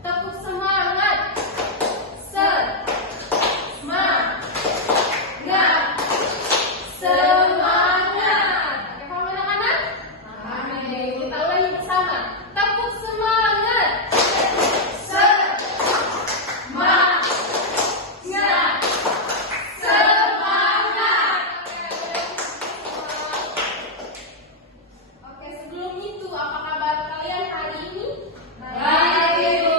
Tepuk semangat. Semangat. Semangat. Oke, paham anak-anak? Oke, kita ulangi bersama. Tepuk semangat. Semangat. Semangat. Oke, sebelum itu apa kabar kalian hari ini? Baik, Ibu.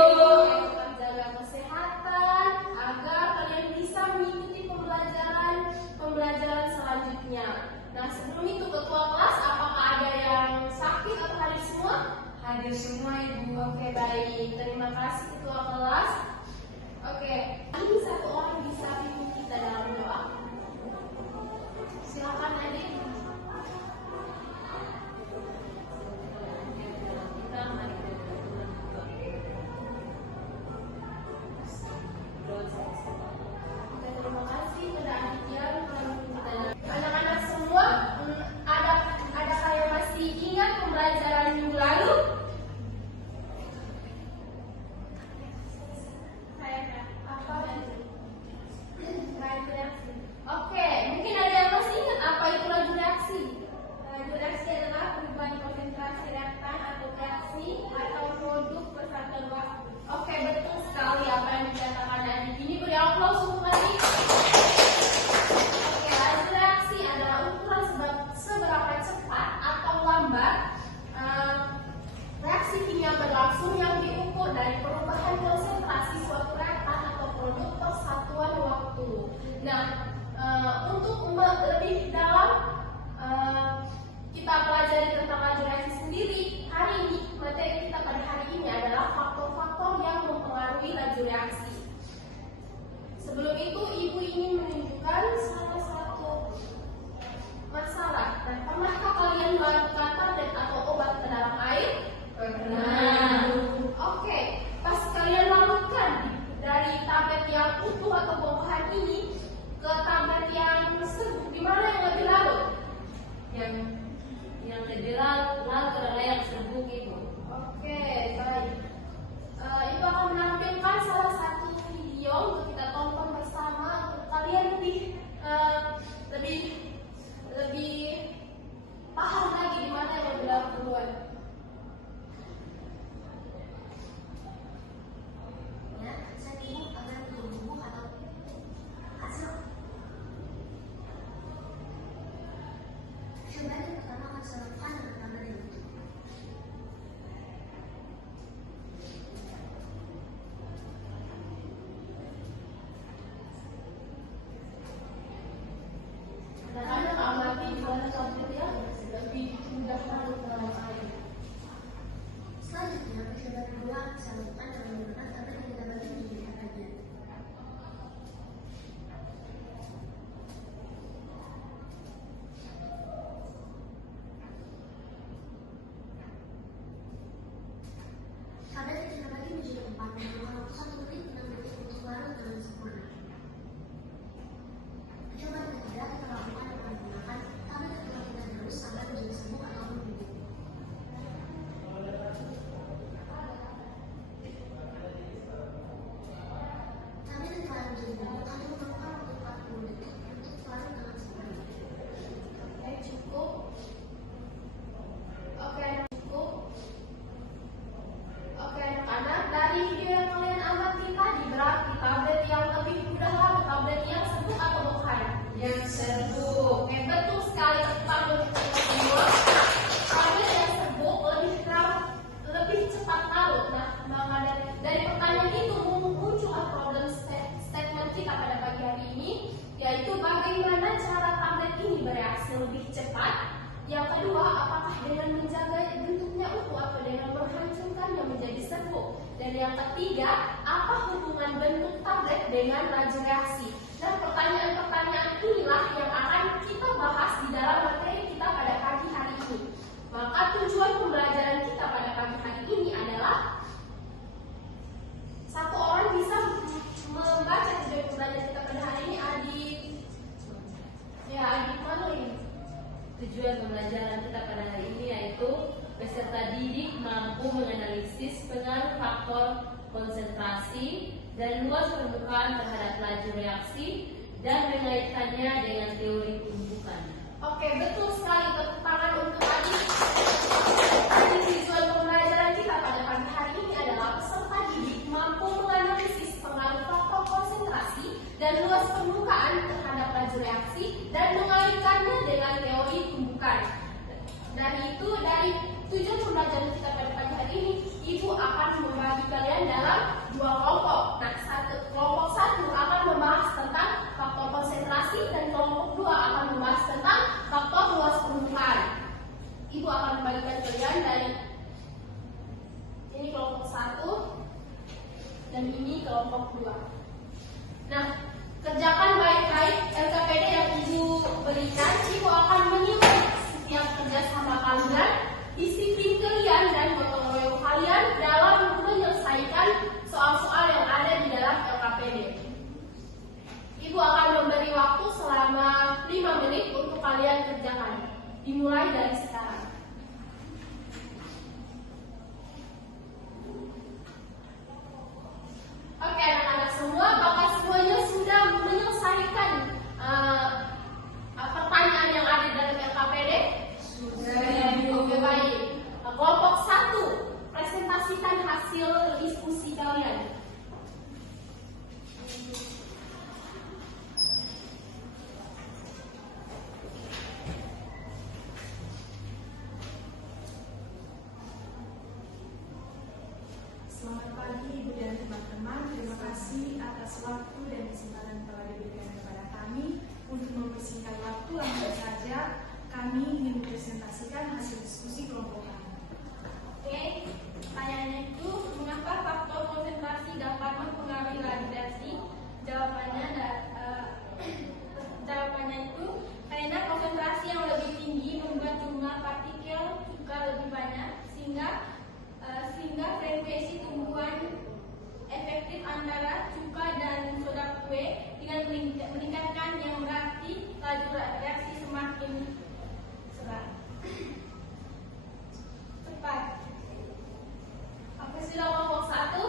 Tetap jaga kesehatan agar kalian bisa mengikuti pembelajaran selanjutnya. Nah, sebelum itu ketua kelas, apakah ada yang sakit atau hadir semua? Hadir semua, Ibu. Oke, baik. Terima kasih ketua kelas. Oke, ini satu orang bisa pimpin kita dalam doa. Silakan adik. Oke, terima kasih kepada adik yang telah memimpin kita. Anak-anak semua, adakah yang masih ingat pembelajaran minggu lalu? Apa tadi? Raju reaksi. Oke, mungkin ada yang masih ingat apa itu raju reaksi? Raju reaksi adalah perubahan konsentrasi reaktan atau reaksi atau produk persatuan waktu. Oke, betul sekali apa yang dikatakan adik. Ini beri aplaus untuk adik. Oke, raju reaksi adalah ukuran seberapa cepat atau lambat reaksi kimia berlangsung yang diukur dari perubahan konsentrasi suatu reaktan atau produk persatuan waktu. Nah, untuk lebih dalam kita pelajari tentang raju reaksi sendiri, hari ini materi kita pada hari ini adalah faktor-faktor yang mempengaruhi raju reaksi. Sebelum itu, Ibu ingin menunjukkan salah satu masalah. Dan pernahkah kalian melakukan tablet atau obat ke dalam air? Pernah. Oke, pas kalian larutkan dari tablet yang utuh atau bongkahan ini ke tablet yang serbuk, di mana yang lebih larut? Yang lebih larut adalah yang serbuk, Ibu. Oke, baik. Ibu akan menampilkan salah satu video untuk kita tonton bersama untuk kalian lebih paham lagi di mana yang lebih larut duluan. Ya, saya bingung agar tubuh atau hasil. Coba yang pertama akan saya lakukan dengan tangan yang betul. Anak-anak amati di mana tablet yang lebih mudah larut dalam air. Selanjutnya, percobaan kedua akan saya lakukan dengan menggunakan tablet yang kita bagi menjadi bagian. Tablet yang kita bagi menjadi 4 dan memakan waktu 1 menit 6 detik untuk larut dengan sempurna. Percobaan ketiga kita lakukan dengan menggunakan tablet yang telah kita gerus sampai menjadi serbuk atau bubuk. Tablet yang telah menjadi bubuk akan memakan waktu 40 detik untuk larut dengan sempurna. Oke, cukup. Oke, cukup. Oke, anak-anak, dari video yang kalian amati tadi berarti tablet yang lebih mudah larut, tablet yang serbuk atau bukan? Yang serbuk. Oke, betul sekali. Tepuk untuk kita semua. Tablet yang serbuk lebih cepat larut. Nah, maka dari pertanyaan itu muncullah problem statement kita pada pagi hari ini, yaitu bagaimana cara tablet ini bereaksi lebih cepat. Yang kedua, apakah dengan menjaga bentuknya utuh atau dengan menghancurkannya menjadi serbuk? Dan yang ketiga, apa hubungan bentuk tablet dengan raju reaksi? Dan pertanyaan-pertanyaan inilah yang akan kita bahas di dalam materi kita pada pagi hari ini. Maka tujuan pembelajaran kita pada pagi hari ini adalah satu orang bisa membaca tujuan pembelajaran kita pada hari ini. Adik mana ini? Tujuan pembelajaran kita pada hari ini yaitu peserta didik mampu menganalisis pengaruh faktor konsentrasi dan luas permukaan terhadap laju reaksi dan mengaitkannya dengan teori tumbukan. Oke, betul sekali. Tepuk tangan untuk adik. Adik, tujuan pembelajaran kita pada pagi hari ini adalah peserta didik mampu menganalisis pengaruh faktor konsentrasi dan luas permukaan terhadap laju reaksi dan mengaitkannya dengan teori tumbukan. Dari tujuan pembelajaran kita pada pagi hari ini, Ibu akan membagi kalian dalam dua kelompok. Nah, kelompok satu akan membahas tentang faktor konsentrasi dan kelompok dua akan membahas tentang faktor luas permukaan. Ibu akan membagikan kalian dari ini kelompok satu dan ini kelompok dua. Nah, kerjakan baik-baik LKPD yang Ibu berikan. Ibu akan menilai setiap kerjasama kalian, disiplin kalian dan gotong royong kalian dalam menyelesaikan soal-soal yang ada di dalam LKPD. Ibu akan memberi waktu selama 5 menit untuk kalian kerjakan. Dimulai dari sekarang. Oke, anak-anak semua, apakah semuanya sudah menyelesaikan pertanyaan yang ada di dalam LKPD? Sudah. Oke, baik. Kelompok 1, presentasikan hasil diskusi kalian. Selamat pagi Ibu dan teman-teman. Terima kasih atas waktu dan kesempatan yang telah diberikan kepada kami. Untuk mempersingkat waktu, langsung saja kami ingin presentasikan hasil diskusi kelompok kami. Oke, pertanyaannya itu mengapa faktor konsentrasi dapat mempengaruhi laju reaksi? Jawabannya itu karena konsentrasi yang lebih tinggi membuat jumlah partikel juga lebih banyak sehingga frekuensi tumbuhan efektif antara cuka dan soda kue dengan meningkatkan yang berarti laju reaksi semakin cepat. Oke, sudah kelompok 1?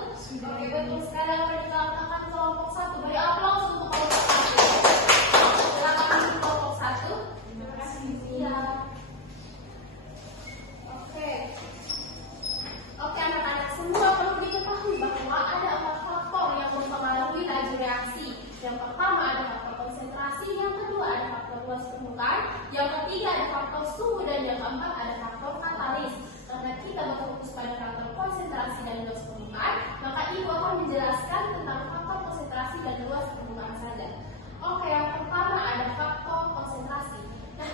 Oke, betul sekali apa yang dikatakan kelompok 1. Beri aplaus untuk kelompok 1. Silakan untuk kelompok 1. Terima kasih. Iya. Oke, anak-anak semua perlu diketahui bahwa ada 4 faktor yang mempengaruhi laju reaksi. Yang pertama ada faktor konsentrasi, yang kedua ada faktor luas permukaan, yang ketiga ada faktor suhu, dan yang keempat ada faktor katalis. Karena kita berfokus pada faktor konsentrasi dan luas permukaan, maka Ibu akan menjelaskan tentang faktor konsentrasi dan luas permukaan saja. Oke, yang pertama ada faktor konsentrasi. Nah,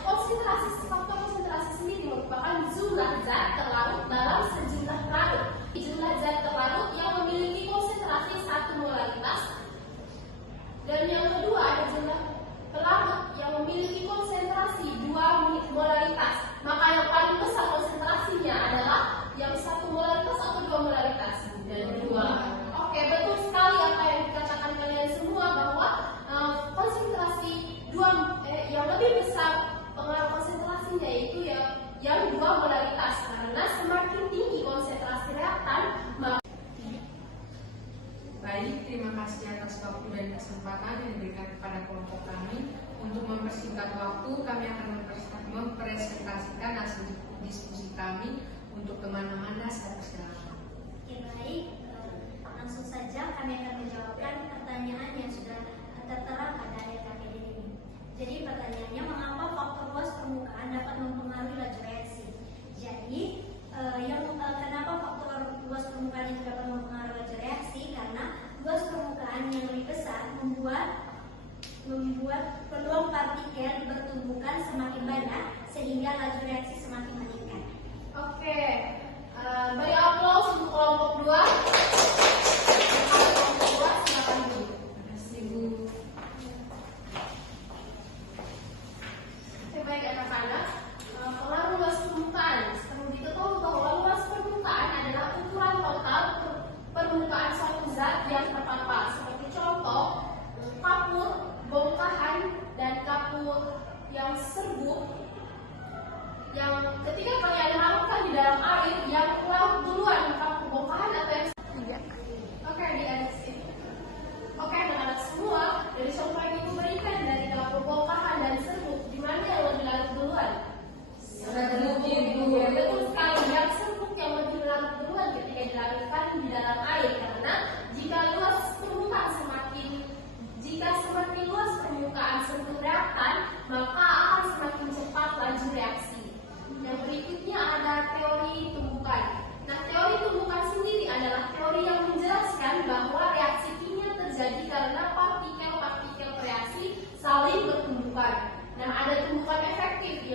faktor konsentrasi sendiri merupakan jumlah zat terlarut dalam sejumlah larut. Jumlah zat terlarut yang memiliki konsentrasi 1 molaritas, dan yang kedua ada jumlah terlarut yang memiliki konsentrasi 2 molaritas. Maka yang paling besar konsentrasinya adalah yang 1 molaritas atau 2 molaritas? Dan 2. Oke, betul sekali apa yang dikatakan kalian semua bahwa konsentrasi yang lebih besar pengaruh konsentrasinya itu yang 2 molaritas, karena semakin tinggi konsentrasi reaktan. Baik, terima kasih atas waktu dan kesempatan yang diberikan kepada kelompok kami. Untuk mempersingkat waktu, kami akan mempresentasikan hasil diskusi kami untuk kemana-mana. Saya persilakan. Oke, baik. Langsung saja kami akan menjawabkan pertanyaan yang sudah tertera pada LKPD ini. Jadi pertanyaannya, mengapa faktor luas permukaan dapat mempengaruhi laju reaksi? Jadi kenapa faktor luas permukaan itu dapat mempengaruhi laju reaksi? Karena luas permukaan yang lebih besar membuat peluang partikel bertumbukan semakin banyak sehingga laju reaksi semakin meningkat. Oke, beri aplaus untuk kelompok 2. Kelompok 2, silakan dulu. Terima kasih, Bu. Oke, baik anak-anak. Pengaruh luas permukaan. Perlu diketahui bahwa luas permukaan adalah ukuran total permukaan suatu zat yang terpapar. Seperti contoh, kapur, bongkahan, dan kapur yang serbuk. Yang ketika kalian larutkan di dalam air, yang larut duluan kapur bongkahan atau yang Oke, di atas sini.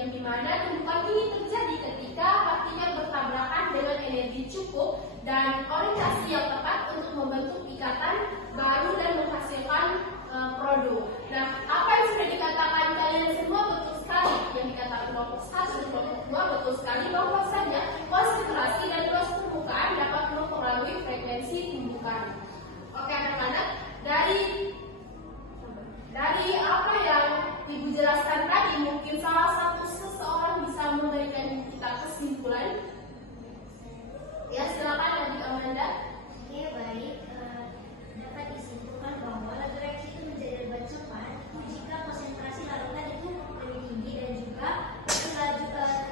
yang dimana tumbukan ini terjadi ketika partikel bertabrakan dengan energi cukup dan orientasi yang tepat untuk membentuk ikatan baru dan menghasilkan produk. Nah, apa yang sudah dikatakan kalian semua betul sekali. Yang dikatakan kelompok 1 dan kelompok 2 betul sekali bahwasanya konsentrasi dan luas permukaan dapat mempengaruhi frekuensi tumbukan. Oke anak-anak, dari apa yang Ibu jelaskan tadi, mungkin salah satu seseorang bisa memberikan kita kesimpulan. Ya, silakan Adik Amanda. Oke, baik. Dapat disimpulkan bahwa laju reaksi itu menjadi lebih cepat jika konsentrasi larutan itu lebih tinggi dan juga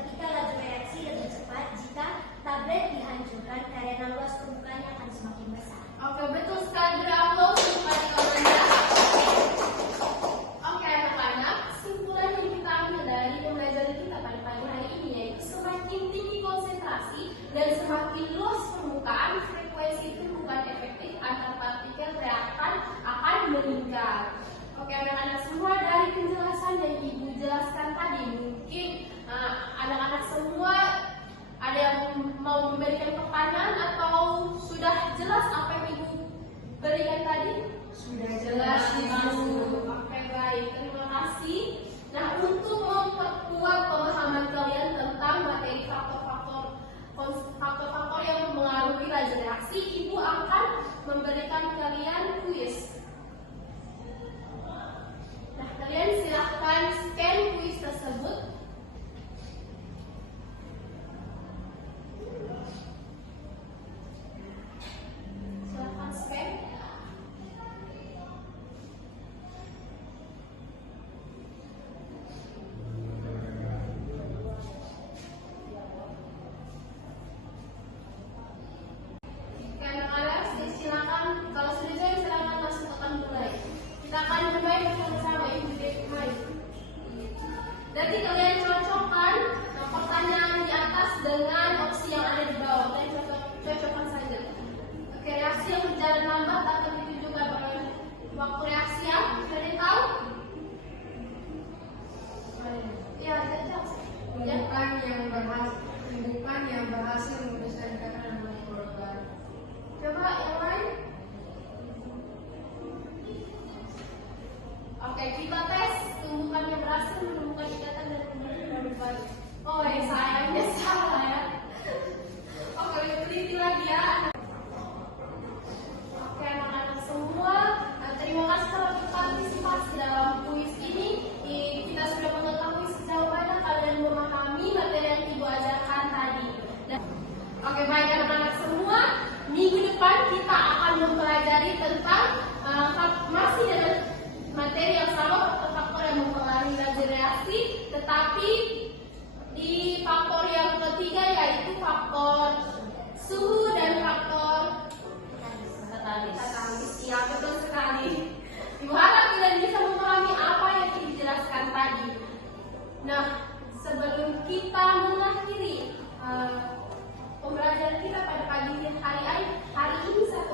ketika laju reaksi lebih cepat jika tablet dihancurkan karena luas permukaannya akan semakin besar. Oke, betul sekali. Bravo untuk Adik Amanda. Oke anak-anak, kesimpulan yang kita ambil dari pembelajaran kita pada pagi hari ini yaitu semakin tinggi konsentrasi dan semakin luas permukaan, frekuensi tumbukan efektif antar partikel reaktan akan meningkat. Oke anak-anak semua, dari penjelasan yang Ibu jelaskan tadi, mungkin anak-anak semua ada yang mau memberikan pertanyaan atau sudah jelas apa yang Ibu berikan tadi? Sudah jelas, Ibu. Oke, baik, terima kasih. Nah, untuk memperkuat pemahaman kalian tentang materi faktor-faktor yang mempengaruhi laju reaksi, Ibu akan memberikan kalian kuis. Nah, kalian silahkan scan kuis tersebut. Silahkan scan. Oke anak-anak, silakan kalau sudah join silakan masuk akan mulai. Kita akan bermain bersama Ibu Dekmai. Nanti kalian cocokkan pertanyaan di atas dengan opsi yang ada di bawah. Kalian cocokkan saja. Oke, reaksi yang berjalan lambat akan ditunjukkan oleh waktu reaksi yang kalian tahu? Ya, tidak. Tumbukan yang berhasil membesarkan ikatan molekuler. Coba yang lain. Oke, kita tes tumbukan yang berhasil menemukan ikatan dan kemudian baru. Oh, sayangnya salah ya. Oke, teliti lagi ya. Oke, anak-anak semua, terima kasih telah berpartisipasi dalam kuis ini. Kita sudah mengetahui sejauh mana kalian memahami materi yang Ibu ajarkan tadi. Oke, baik anak-anak semua, minggu depan kita akan mempelajari tentang masih dengan materi yang sama, faktor-faktor yang mempengaruhi laju reaksi, tetapi di faktor yang ketiga yaitu faktor suhu dan faktor katalis. Ya, betul sekali. Ibu harap kalian bisa memahami apa yang dijelaskan tadi. Nah, sebelum kita mengakhiri pembelajaran kita pada pagi hari ini, satu